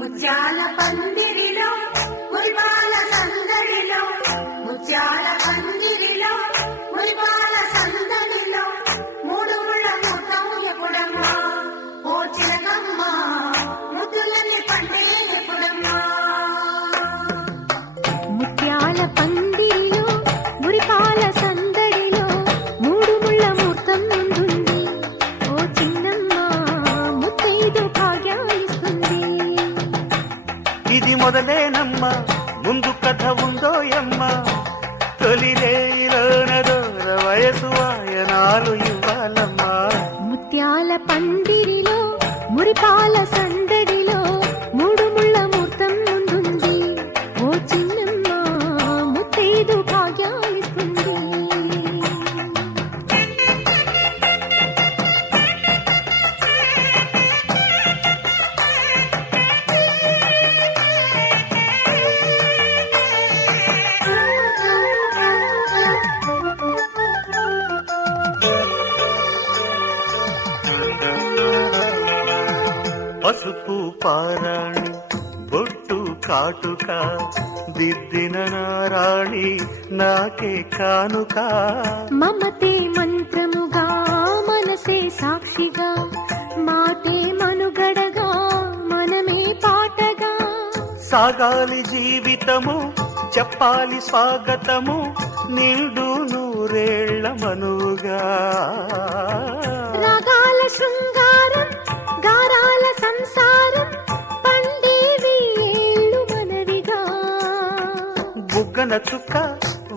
ముత్యాల పందిరిలో మురిపాల సందడిలో, ముత్యాల పందిరిలో మురిపాల సందడిలో, మూడు ముళ్ళ ముట్టం ఎప్పుడమ్మా ఓ చిలకమ్మ, ముద్దులన్నీ పండే ఎప్పుడమ్మా. ముత్యాల పందిరిలో మురిపాల సందడిలో, మూడు ముళ్ళ ముహూర్తం ముందుంది ఓ చిన్నమ్మ, ముత్తైదు భాగ్యాలిస్తుంది. ఇది మొదలేనమ్మా, ముందు కథ ఉందోయమ్మ, తొలి రేయిలోనదోర వయసు వాయనాలు ఇవ్వాలమ్మా. ముత్యాల పందిరిలో మురిపాల సందడిలో, మూడు ముళ్ళ ముహూర్తం ముందుంది ఓ చిన్నమ్మ, ముత్తైదు భాగ్యాలిస్తుంది. పసుపు పారాణి బొట్టు కాటుక దిద్దిన నారాణి నాకే కానుక. మమతే మంత్రముగా మనసే సాక్షిగా, మాటే మనుగడగా మనమే పాటగా. సాగాలి జీవితము చెప్పాలి స్వాగతము, నిండు నూరేళ్ల మనుగా. రాగాల శృంగారం గారాల సంసారం, పండేవి ఏళ్ళు మనవిగా. బుగ్గన చుక్క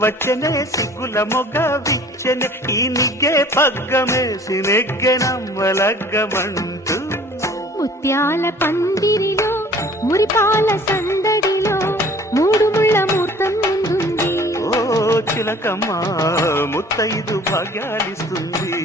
వచ్చనే సిగ్గుల మొగ్గ విచ్చనే, ఈ నిగ్గే పగ్గమేసి నెగ్గెనమ్మలగ్గమంటూ. ముత్యాల పందిరిలో మురిపాల సందడిలో, మూడు ముళ్ళ ముహూర్తం ముందుంది ఓ చిలకమ్మ, ముత్తైదు భాగ్యాలిస్తుంది.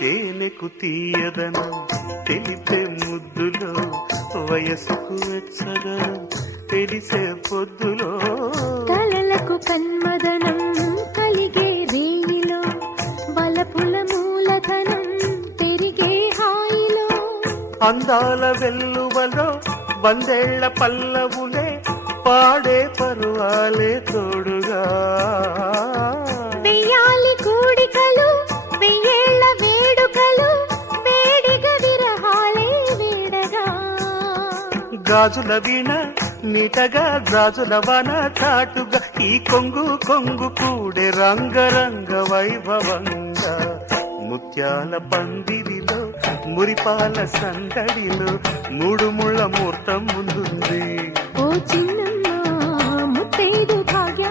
తేనెకు తీయదనం తెలిపే ముద్దులో, వయసుకు వెచ్చదనం తెలిసే పొద్దులో. కలలకు కన్మదనం కలిగే రేవిలో, బలపుల మూలధనం పెరిగే హాయిలో. అందాల వెల్లువలో వందేళ్ల పల్లవులే, పాడే పరువాలే తోడుగా. వెయ్యాలి కూడికలు వెయ్యేళ్ల వేడుకలు, వేడిగ విరహాలే వేడగా. గాజుల వీణ నీటగా గాజుల వన చాటుగా, ఈ కొంగు కొంగు కూడే రంగరంగ వైభవంగా. ముత్యాల పందిరిలో మురిపాల సందడిలో, మూడు ముళ్ళ ముహూర్తం ముందుంది ఓ చిన్నమ్మ, ముత్తైదు భాగ్య